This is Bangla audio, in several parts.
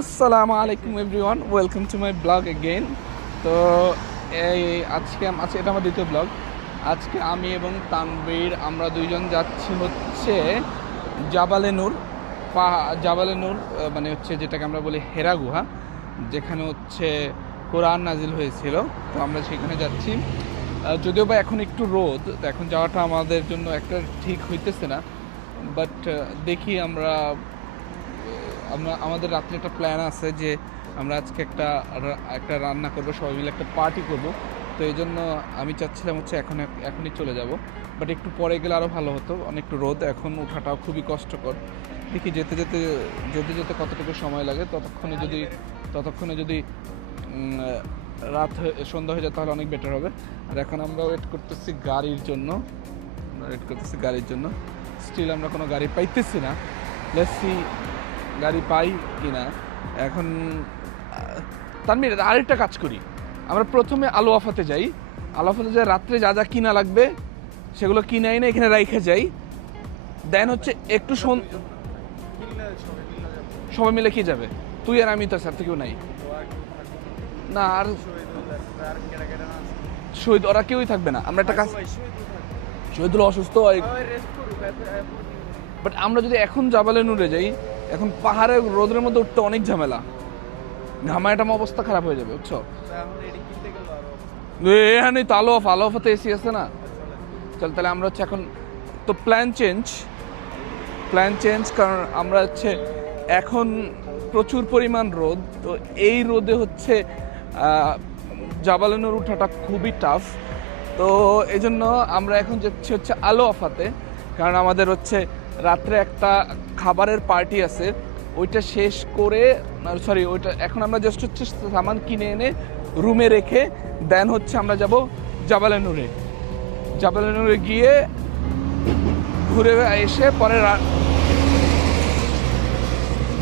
আসসালামু আলাইকুম everyone, welcome to my blog again. তো আজকে এটা আমার দ্বিতীয় ব্লগ। আজকে আমি এবং তানবীর আমরা দুইজন যাচ্ছি হচ্ছে জাবালে নূর। জাবালে নূর মানে হচ্ছে যেটাকে আমরা বলি হেরা গুহা, যেখানে হচ্ছে কোরআন নাজিল হয়েছিল। তো আমরা সেখানে যাচ্ছি। যদিও বা এখন একটু রোদ, তো এখন যাওয়াটা আমাদের জন্য একটা ঠিক হইতেছে না, বাট দেখি আমরা আমাদের রাত্রে একটা প্ল্যান আছে যে আমরা আজকে একটা রান্না করব, সবাই মিলে একটা পার্টি করব। তো এই জন্য আমি চাচ্ছিলাম হচ্ছে এখনই চলে যাব, বাট একটু পরে গেলে আরও ভালো হতো। অনেকটু রোদ, এখন ওঠাটাও খুবই কষ্টকর। দেখি যেতে যেতে যেতে যেতে কতটুকু সময় লাগে। ততক্ষণে যদি সন্ধ্যা হয়ে যায় তাহলে অনেক বেটার হবে। আর এখন আমরা ওয়েট করতেছি গাড়ির জন্য। স্টিল আমরা কোনো গাড়ি পাইতেছি না। লেটস সি গাড়ি পাই কিনা। এখন তানভীর, আরেকটা কাজ করি, আমরা প্রথমে আলু আফাতে যাই। রাত্রে যা যা কিনা লাগবে সেগুলো কিনাই না, এখানে রাইখে যাই। দেন হচ্ছে একটু সবাই মিলে কি যাবে? তুই আর আমি, তো স্যার থেকেও নাই না। আর শহীদ ওরা কেউই থাকবে না। আমরা একটা কাজ, শহীদুল অসুস্থ, বাট আমরা যদি এখন জাবালে নূরে যাই, এখন পাহাড়ে রোদের মধ্যে উঠতে অনেক ঝামেলা, ঘামায়টা অবস্থা খারাপ হয়ে যাবে, বুঝছো? এখানে তো আলো অফাতে এসি আছে না। চল তাহলে আমরা হচ্ছে এখন তো প্ল্যান চেঞ্জ, কারণ আমরা হচ্ছে এখন প্রচুর পরিমাণ রোদ। তো এই রোদে হচ্ছে জাবালে নূর উঠাটা খুবই টাফ। তো এই জন্য আমরা এখন যাচ্ছি হচ্ছে আলো আফাতে, কারণ আমাদের হচ্ছে রাত্রে একটা খাবারের পার্টি আছে। ওইটা শেষ করে, এখন আমরা জাস্ট হচ্ছে সামান কিনে এনে রুমে রেখে দেন হচ্ছে আমরা যাব জাবালে নূরে গিয়ে ঘুরে এসে পরে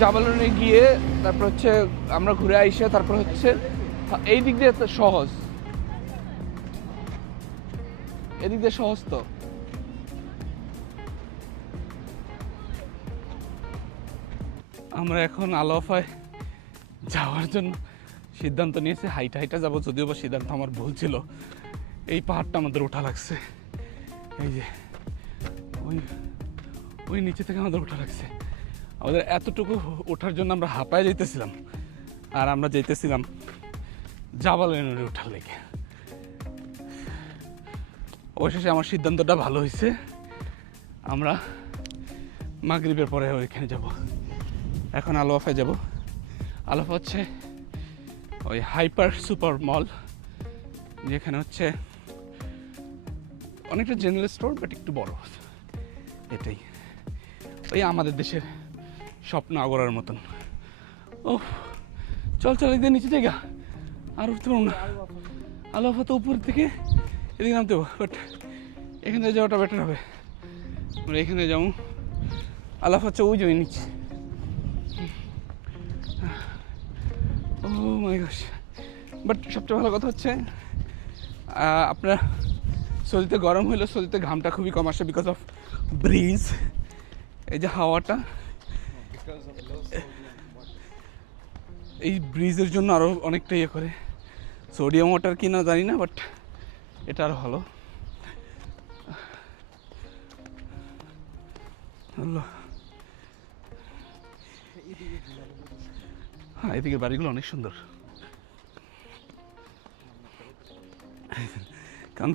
জাবালে নূরে গিয়ে তারপর হচ্ছে আমরা ঘুরে এসে তারপর হচ্ছে এই দিক দিয়ে সহজ তো। আমরা এখন আলোফায় যাওয়ার জন্য সিদ্ধান্ত নিয়েছি, হাইটা যাবো। যদিও বা সিদ্ধান্ত আমার ভুল ছিল। এই পাহাড়টা আমাদের ওঠা লাগছে, এই যে ওই নিচে থেকে আমাদের ওঠা লাগছে। আমাদের এতটুকু ওঠার জন্য আমরা হাঁপায় যাইতেছিলাম, আর আমরা যাইতেছিলাম জাবালে নূরে ওঠার লেগে। অবশেষে আমার সিদ্ধান্তটা ভালো হয়েছে। আমরা মাগরিবের পরে ওইখানে যাব। এখন আলোয়াফায় যাব। আলোয়াফা হচ্ছে ওই হাইপার সুপার মল, যেখানে হচ্ছে অনেকটা জেনারেল স্টোর, বাট একটু বড়। এটাই ওই আমাদের দেশের স্বপ্ন আগরার মতন। ও চল এদিকে নিচে জায়গা আর উঠতে পারবো না। আলোয়াফা তো উপর থেকে এদিকে নামতে হবে, বাট এখানে যাওয়াটা বেটার হবে। আমরা এখানে যাবো। আলাফ হচ্ছে ওই জমি নিচ্ছে। ও মাই গশ। বাট সবচেয়ে ভালো কথা হচ্ছে আপনার সৌদিতে গরম হইলে সৌদিতে ঘামটা খুবই কম আসে, বিকজ অফ ব্রিজ। এই যে হাওয়াটা, এই ব্রিজের জন্য আরও অনেকটা ইয়ে করে। সোডিয়াম ওয়াটার কিনা জানি না, বাট এটা আরও ভালো। হ্যাঁ, এদিকে বাড়িগুলো অনেক সুন্দর, কারণ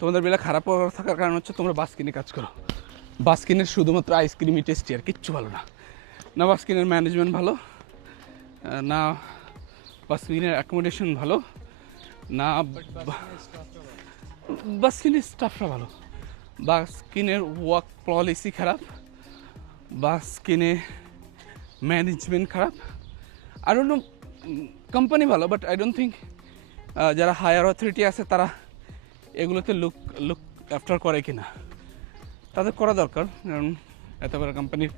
তোমাদের বেলা খারাপ থাকার কারণ হচ্ছে তোমরা বাস্কিনে কাজ করো। বাস্কিনের শুধুমাত্র আইসক্রিমই টেস্টি, আর কিচ্ছু ভালো না। বাস্কিনের ম্যানেজমেন্ট ভালো না, বাস্কিনের অ্যাকোমোডেশন ভালো না, বাস্কিনের স্টাফরা ভালো, বাস্কিনের ওয়ার্ক পলিসি খারাপ, বাস্কিনে ম্যানেজমেন্ট খারাপ। আই ডোন্ট নো, কোম্পানি ভালো, বাট আই ডোন্ট থিঙ্ক যারা হায়ার অথরিটি আছে তারা এগুলোতে লুক আফটার করে কিনা। তাদের করা দরকার, কারণ এত বড় কোম্পানির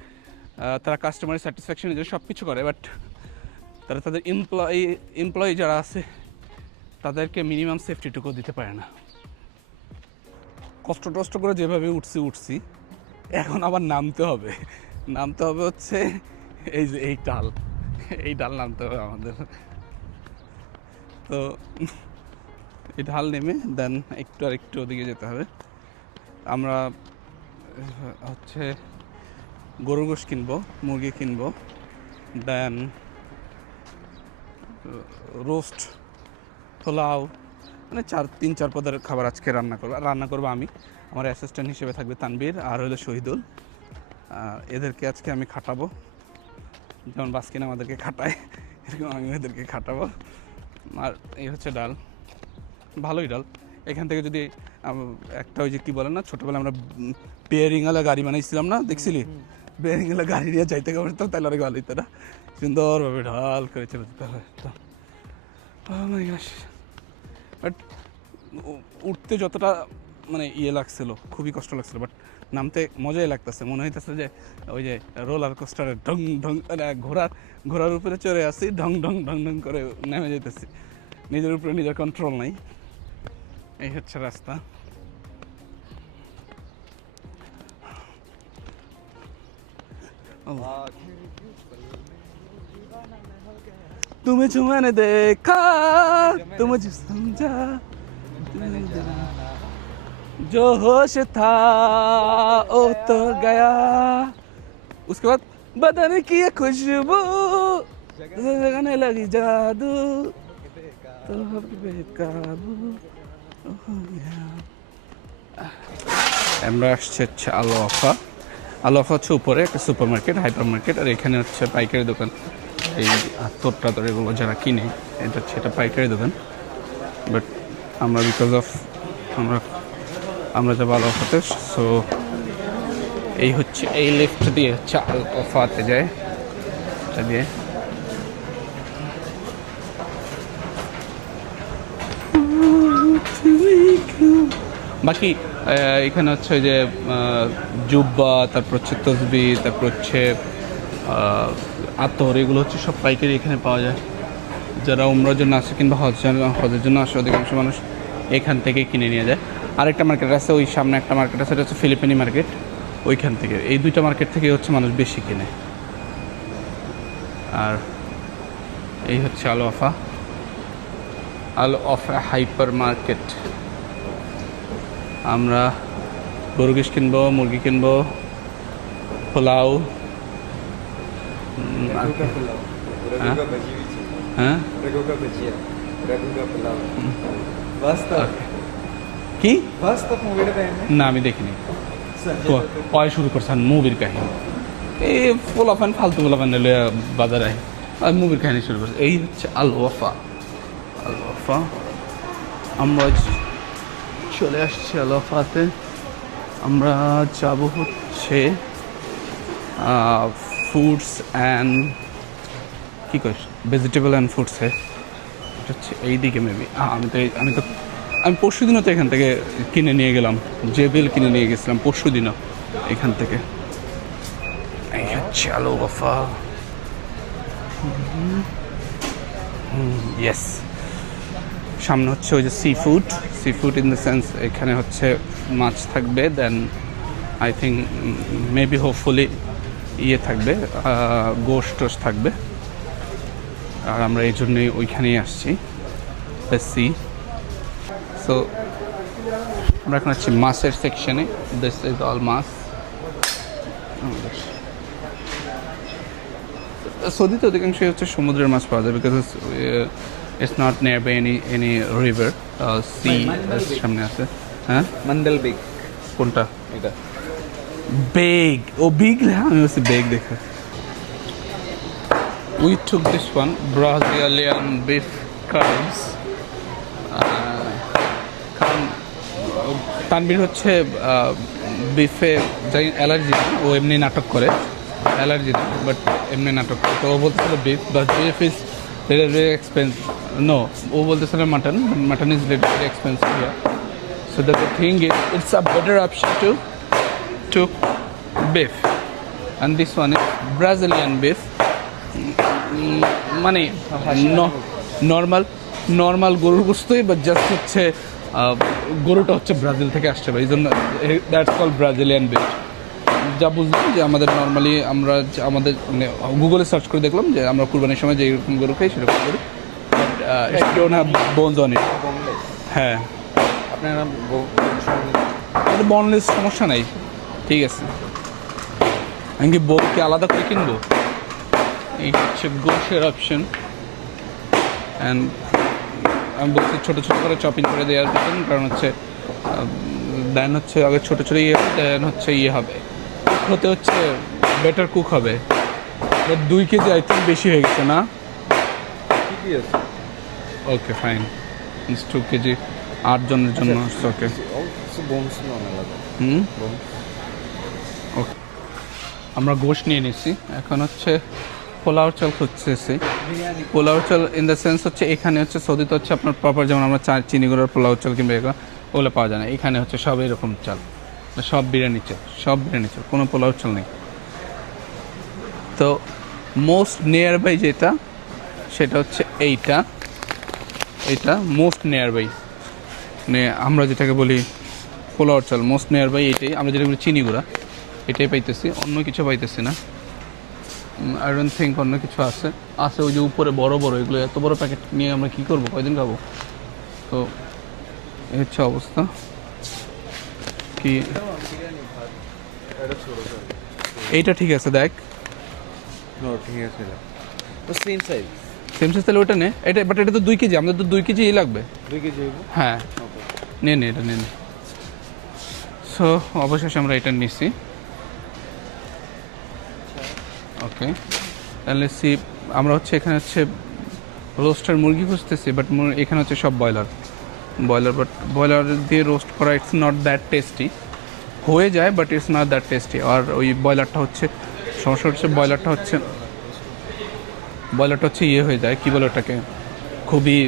তারা কাস্টমারের স্যাটিসফ্যাকশনের জন্য সব কিছু করে, বাট তারা তাদের এমপ্লয়ি যারা আছে তাদেরকে মিনিমাম সেফটিটুকু দিতে পারে না। কষ্ট করে যেভাবে উঠছি, এখন আবার নামতে হবে হচ্ছে এই যে এই টাল, এই ডাল নামতে হবে আমাদের। তো এই ঢাল নেমে দেন একটু আর একটু ওদিকে যেতে হবে। আমরা হচ্ছে গরুর গোশ কিনবো, মুরগি কিনবো, দেন রোস্ট, পোলাও, মানে 3-4 পদের খাবার আজকে রান্না করবো আমি। আমার অ্যাসিস্ট্যান্ট হিসেবে থাকবে তানবীর আর হলো শহীদুল। এদেরকে আজকে আমি খাটাবো, যেমন বাসকিন আমাদেরকে খাটায় এরকম আমি এদেরকে খাটাবো। আর এই হচ্ছে ডাল, ভালোই ডাল। এখান থেকে যদি একটা ওই যে কী বলে না, ছোটোবেলা আমরা বেয়ারিংওয়ালা গাড়ি বানাইছিলাম না, দেখছিলি? বেয়ারিংওয়ালা গাড়ি নিয়ে যাইতে পারতাম, তাহলে অনেক ভালো হইতো না? সুন্দরভাবে ঢাল করে চলে যেতে হয়। তো বাট উঠতে যতটা মানে লাগছিল, খুবই কষ্ট লাগছিল, বাট নামতে মজাই লাগতেছে। মনে হইতেছে যে ওই যে রোলার কোস্টারে ঢং ঢং, ঘোড়ার উপরে চড়ে আসি, ঢং ঢং ঢং ঢং করে নেমে যেতেছি। নিজের উপরে নিজের কন্ট্রোল নাই। এই হচ্ছে রাস্তা। तुम्हें जो मैंने देखा, तुम मुझे समझा, जो होश था ओ तो गया। उसके बाद बदन की ये खुशबू जगाने लगी जादू, तो बेकाबू हो गया। আমরা আসছে হচ্ছে আলোয়াফা। আলোয়াফা হচ্ছে উপরে একটা সুপার মার্কেট, হাইপার মার্কেট, আর এখানে হচ্ছে পাইকারি দোকান। এই আতর এগুলো যারা কিনে, এটা হচ্ছে এটা পাইকারি দোকান। বাট আমরা বিকজ অফ আমরা যাবো আলোয়াফাতে, সো এই হচ্ছে এই লিফট দিয়ে হচ্ছে আলোয়াফাতে যায়, এটা দিয়ে। বাকি এখানে হচ্ছে যে জুব্বা, তারপর হচ্ছে তসবি, তারপর হচ্ছে আতর, এগুলো হচ্ছে সব পাইকারি এখানে পাওয়া যায়। যারা উমরার জন্য আসে কিংবা হজের জন্য আসে, অধিকাংশ মানুষ এখান থেকে কিনে নিয়ে যায়। আরেকটা মার্কেট আছে ওই সামনে, একটা মার্কেট আছে, সেটা হচ্ছে ফিলিপিনি মার্কেট। ওইখান থেকে, এই দুইটা মার্কেট থেকে হচ্ছে মানুষ বেশি কিনে। আর এই হচ্ছে আলোয়াফা হাইপার মার্কেট। আমরা গরু গোশ কিনবো, মুরগি কিনবো, পোলাও, হ্যাঁ কি না আমি দেখিনি। কয় শুরু করছেন মুভির কাহিনী, এই পোলাপান ফালতু পোলাপান নিলে বাজারে আর মুভির কাহিনী শুরু করছে। এই হচ্ছে আলোয়াফা। আমরা চলে আসছি আলোয়াফাতে। আমরা যাব হচ্ছে ফুডস অ্যান্ড কী কইস ভেজিটেবল অ্যান্ড ফুডসে। এটা হচ্ছে এই দিকে মেবি। আমি পরশু দিনও তো এখান থেকে কিনে নিয়ে গেলাম, জেবেল কিনে নিয়ে গেছিলাম পরশু দিনও এখান থেকে। এই হচ্ছে আলোয়াফা। ইয়েস, সামনে হচ্ছে ওই যে sea food in the sense এখানে হচ্ছে মাছ থাকবে, then I think maybe hopefully থাকবে, গোশট থাকবে। আর আমরা এই জন্যই ওইখানেই আসছি, সি। সো আমরা এখন আছি মাছের সেকশনে। দিস ইজ অল মাছ। সৌদিতে অধিকাংশই হচ্ছে সমুদ্রের মাছ পাওয়া যায়, because it's not nearby any river, sea সামনে আছে। হ্যাঁ, মান্ডেল বিগ কোনটা? এটা বেগ। ও বিগ, আমি হচ্ছে বেগ দেখে। We took this one, Brazilian beef curds। কারণ তানবীর হচ্ছে বিফে যাই অ্যালার্জি, ও এমনি নাটক করে, অ্যালার্জি না বাট এমনি নাটক করে। তো ও বলতেছিল beef, but beef is very expensive. No, ও বলতেছিল mutton, mutton is very expensive here. So the thing is, it's a better option to beef, and this one is Brazilian beef. মানে নর্মাল গরুর গোস্তই, বাট জাস্ট হচ্ছে গরুটা হচ্ছে ব্রাজিল থেকে আসছে, এই জন্য দ্যাটস কল ব্রাজিলিয়ান বিফ। যা বুঝলাম যে আমাদের নর্মালি আমরা আমাদের মানে গুগলে সার্চ করে দেখলাম যে আমরা কুরবানির সময় যেরকম গরু খাই সেরকম গরু don't have bones on it. হ্যাঁ আপনারা এটা বনলেস সমস্যা নাই, ঠিক আছে। আমি কি বোনকে আলাদা করে কিনবো? এই হচ্ছে গোশের অপশন। অ্যান্ড আমি বলছি ছোটো ছোটো করে চপিং করে দেওয়ার পিছন কারণ হচ্ছে দেন হচ্ছে আগে ছোটো ছোটো ইয়ে হবে, দেন হচ্ছে ইয়ে হবে হতে হচ্ছে বেটার কুক হবে। বাট 2 কেজি আই থিঙ্ক বেশি হয়ে গেছে না? ঠিকই আছে। ওকে ফাইন, 2 কেজি 8 জনের জন্য ওকে। বোনস না আলাদা। হুম ওকে, আমরা গোশ নিয়ে নিচ্ছি। এখন হচ্ছে পোলাও চাল খুঁজতেছি। পোলাও চাল ইন দ্য সেন্স হচ্ছে এখানে হচ্ছে সৌদিতে হচ্ছে আপনার প্রপার যেমন আমরা চিনি গুঁড়োর পোলাও চাল কিংবা এগুলো ওগুলো পাওয়া যায় না। এখানে হচ্ছে সব এরকম চাল, সব বিরিয়ানি চাল, সব বিরিয়ানি চাল, কোনো পোলাও চাল নেই। তো মোস্ট নিয়ার বাই যেটা সেটা হচ্ছে এইটা মোস্ট নিয়ার বাই, মানে আমরা যেটাকে বলি পোলাও চাল মোস্ট নিয়ার বাই এইটাই। আমরা যেটা বলি চিনি গুঁড়া এটাই পাইতেছি, অন্য কিছু পাইতেছি না। আই ডোন্ট থিঙ্ক অন্য কিছু আছে ওই যে উপরে বড় বড় এগুলো, এত বড় প্যাকেট নিয়ে আমরা কী করবো, কয়দিন খাবো? তো এই হচ্ছে অবস্থা। কি এইটা ঠিক আছে দেখ, ঠিক আছে তো সেম সাইজ। সেম সাইজ তাহলে ওটা নে। এটা বাট এটা তো 2 কেজি, আমাদের তো 2 কেজিই লাগবে। 2 কেজি হইব। হ্যাঁ নে এটা নে। সো অবশেষে আমরা এটা নিছি। ওকে তাহলে সি আমরা হচ্ছে এখানে হচ্ছে রোস্টার মুরগি খুঁজতেছি, বাট এখানে হচ্ছে সব ব্রয়লার। বাট ব্রয়লার দিয়ে রোস্ট করা ইটস নট দ্যাট টেস্টি, হয়ে যায় but it's not that tasty. আর ওই ব্রয়লারটা হচ্ছে সমস্যা হচ্ছে ব্রয়লারটা হচ্ছে ইয়ে হয়ে যায়, কী বলে ওটাকে, খুবই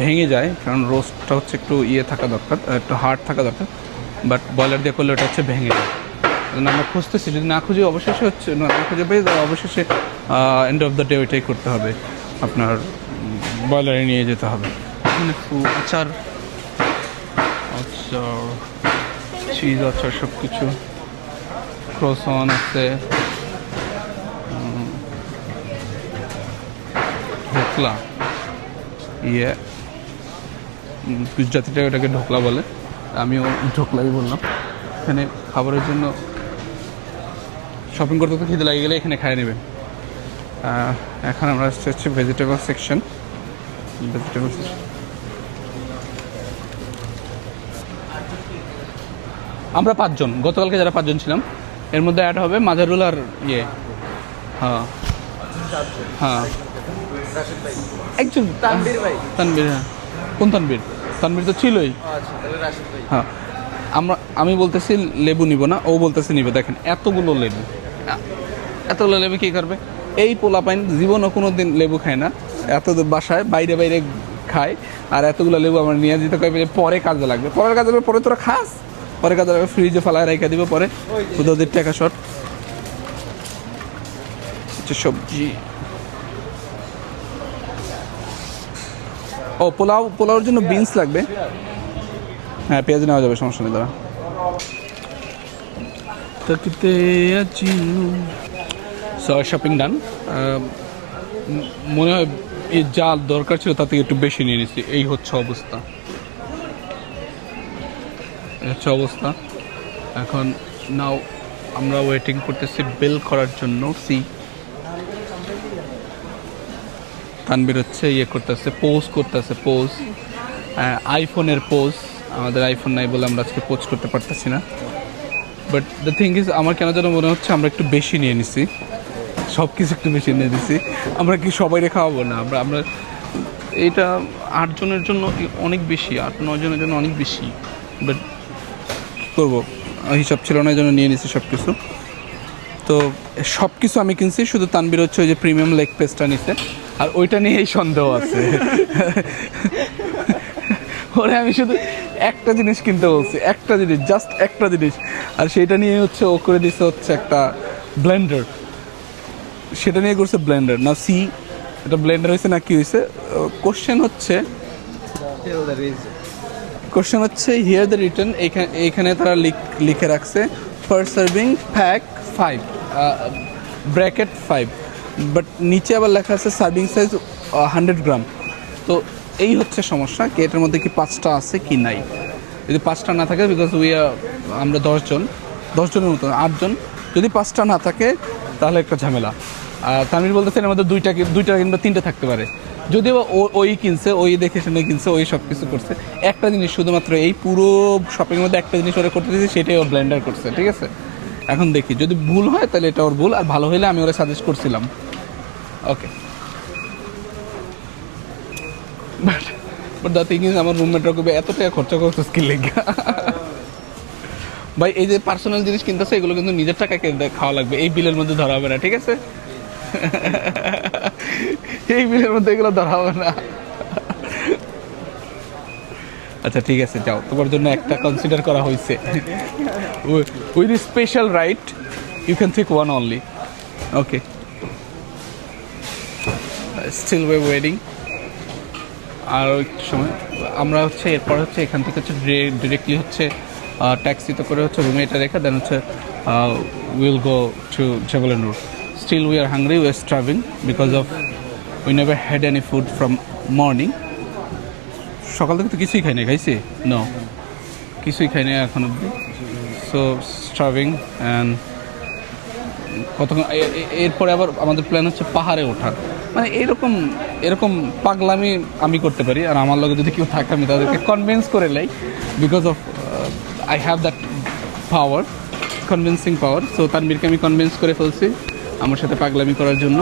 ভেঙে যায়। কারণ রোস্টটা হচ্ছে একটু ইয়ে থাকা দরকার, একটু হার্ড থাকা দরকার। বাট ব্রয়লার দিয়ে করলে ওটা হচ্ছে ভেঙে যায়। আমরা খুঁজতেছি, যদি না খুঁজি অবশেষে হচ্ছে না খুঁজে পেয়ে অবশেষে এন্ড অফ দ্য ডে ওইটাই করতে হবে, আপনার ব্রয়লারে নিয়ে যেতে হবে। আচার চিজ আচার সব কিছু, ক্রসন আছে, ঢোকলা, ইয়ে গুজরাতিটা ওটাকে ঢোকলা বলে, আমিও ঢোকলাই বললাম। এখানে খাবারের জন্য শপিং করতে তো খিদে লাগে গেলে এখানে খাই নেবেন। এখন আমরা আসতে হচ্ছে ভেজিটেবল সেকশন। আমরা 5 জন, গতকালকে যারা 5 জন ছিলাম এর মধ্যে অ্যাড হবে মাজারুল আর ইয়ে। হ্যাঁ হ্যাঁ একজন তানবীর ভাই। তানবীর, হ্যাঁ কোন তানবীর? তানবীর তো ছিলই। হ্যাঁ আমি বলতেছি লেবু নিব না, ও বলতেছে নিবে। দেখেন এতগুলো লেবু কী করবে? এই পোলাপাইন জীবনও কোনো দিন লেবু খায় না, এত বাসায় বাইরে খায়। আর এতগুলো লেবু আমার নিয়ে যেতে কয় পরে কাজে লাগবে, পরে তোরা খাস, পরে কাজে লাগবে, ফ্রিজে ফেলায় রেখে দিব, পরে শুধু ওদের টাকা শর্ট। হচ্ছে সবজি। ও পোলাওর জন্য বিনস লাগবে। হ্যাঁ পেঁয়াজ নেওয়া যাবে, সমস্যা নেই। দাঁড়া শপিং ডান। মনে হয় যা দরকার ছিল তার থেকে একটু বেশি নিয়ে নিচ্ছি। এই হচ্ছে অবস্থা। এখন নাও আমরা ওয়েটিং করতেছি বিল করার জন্য। তানবীর হচ্ছে ইয়ে করতেছে, পোজ আইফোনের পোজ। আমাদের আইফোন নাই বলে আমরা আজকে পোজ করতে পারতেছি না। বাট দ্য থিং ইজ আমার কেন যেন মনে হচ্ছে আমরা একটু বেশি নিয়ে নিছি, সব কিছু একটু বেশি নিয়ে দিছি। আমরা কি সবাই খাওয়াবো না? আমরা এইটা 8 জনের জন্য অনেক বেশি, 8-9 জনের জন্য অনেক বেশি। বাট কী করবো, হিসাব ছিল না, এই জন্য নিয়ে নিছি সব কিছু। তো সব কিছু আমি কিনছি, শুধু তানবীর হচ্ছে ওই যে প্রিমিয়াম লেগ পিসটা নিছে, আর ওইটা নিয়েই সন্দেহ আছে। ওরে আমি শুধু একটা জিনিস কিনতে বলছি, জাস্ট একটা জিনিস, আর সেটা নিয়ে হচ্ছে ও করে দিচ্ছে হচ্ছে একটা ব্লেন্ডার। সেটা নিয়ে করছে ব্লেন্ডার, না এটা ব্লেন্ডার হয়েছে না কি হয়েছে? কোশ্চেন হচ্ছে হিয়ার দ্য রিটার্ন। এইখানে তারা লিখে রাখছে পার সার্ভিং প্যাক 5 ব্র্যাকেট 5, বাট নিচে আবার লেখা আছে সার্ভিং সাইজ 100 গ্রাম। তো এই হচ্ছে সমস্যা, কি এটার মধ্যে কি 5টা আছে কি নাই। যদি 5টা না থাকে, বিকজ আমরা 10জনের মতো 8জন, যদি 5টা না থাকে তাহলে একটা ঝামেলা। আর তামিল বলতেছেন এর মধ্যে দুইটা কিংবা 3টে থাকতে পারে। যদিও ওই কিনছে, ওই দেখে শুনে কিনছে, ওই সব কিছু করছে। একটা জিনিস শুধুমাত্র এই পুরো শপিংয়ের মধ্যে একটা জিনিস ওরা করতে দিয়েছে, সেটাই ও ব্লেন্ডার করছে, ঠিক আছে। এখন দেখি যদি ভুল হয় তাহলে এটা ওর ভুল, আর ভালো হলে আমি ওরা সাজেস্ট করছিলাম। ওকে, বাট দ্য থিং ইজ আমার রুমমেটরা খুবই এত টাকা খরচা করছে স্কিল লেগে। ভাই এই যে পার্সোনাল জিনিস কিনতেছে এগুলো কিন্তু নিজের টাকাকে খাওয়া লাগবে, এই বিলের মধ্যে ধরা হবে না, ঠিক আছে। এই বিলের মধ্যে এগুলো ধরা হবে না। আচ্ছা ঠিক আছে, যাও, তোমার জন্য একটা কনসিডার করা হয়েছে। With special right you can take one only. Okay, still we waiting. আর একটু সময় আমরা হচ্ছে এরপর হচ্ছে এখান থেকে হচ্ছে ডিরেক্টলি হচ্ছে ট্যাক্সিতে করে হচ্ছে রুমে এটা রেখে দেন হচ্ছে will go to Jebel Noor. Still we are hungry, we are starving because of we never had any food from morning. সকাল থেকে তো কিছুই খাইনি, খাইছি নো, কিছুই খাইনি এখন অব্দি। সো স্টার্ভিং অ্যান্ড কতক্ষণ এরপরে আবার আমাদের প্ল্যান হচ্ছে পাহাড়ে ওঠার। মানে এরকম পাগলামি আমি করতে পারি, আর আমার লগে যদি কেউ থাকে আমি তাদেরকে কনভিন্স করে লাই, because of I have that power, convincing power. So তানবীরকে আমি কনভিন্স করে ফেলছি আমার সাথে পাগলামি করার জন্য।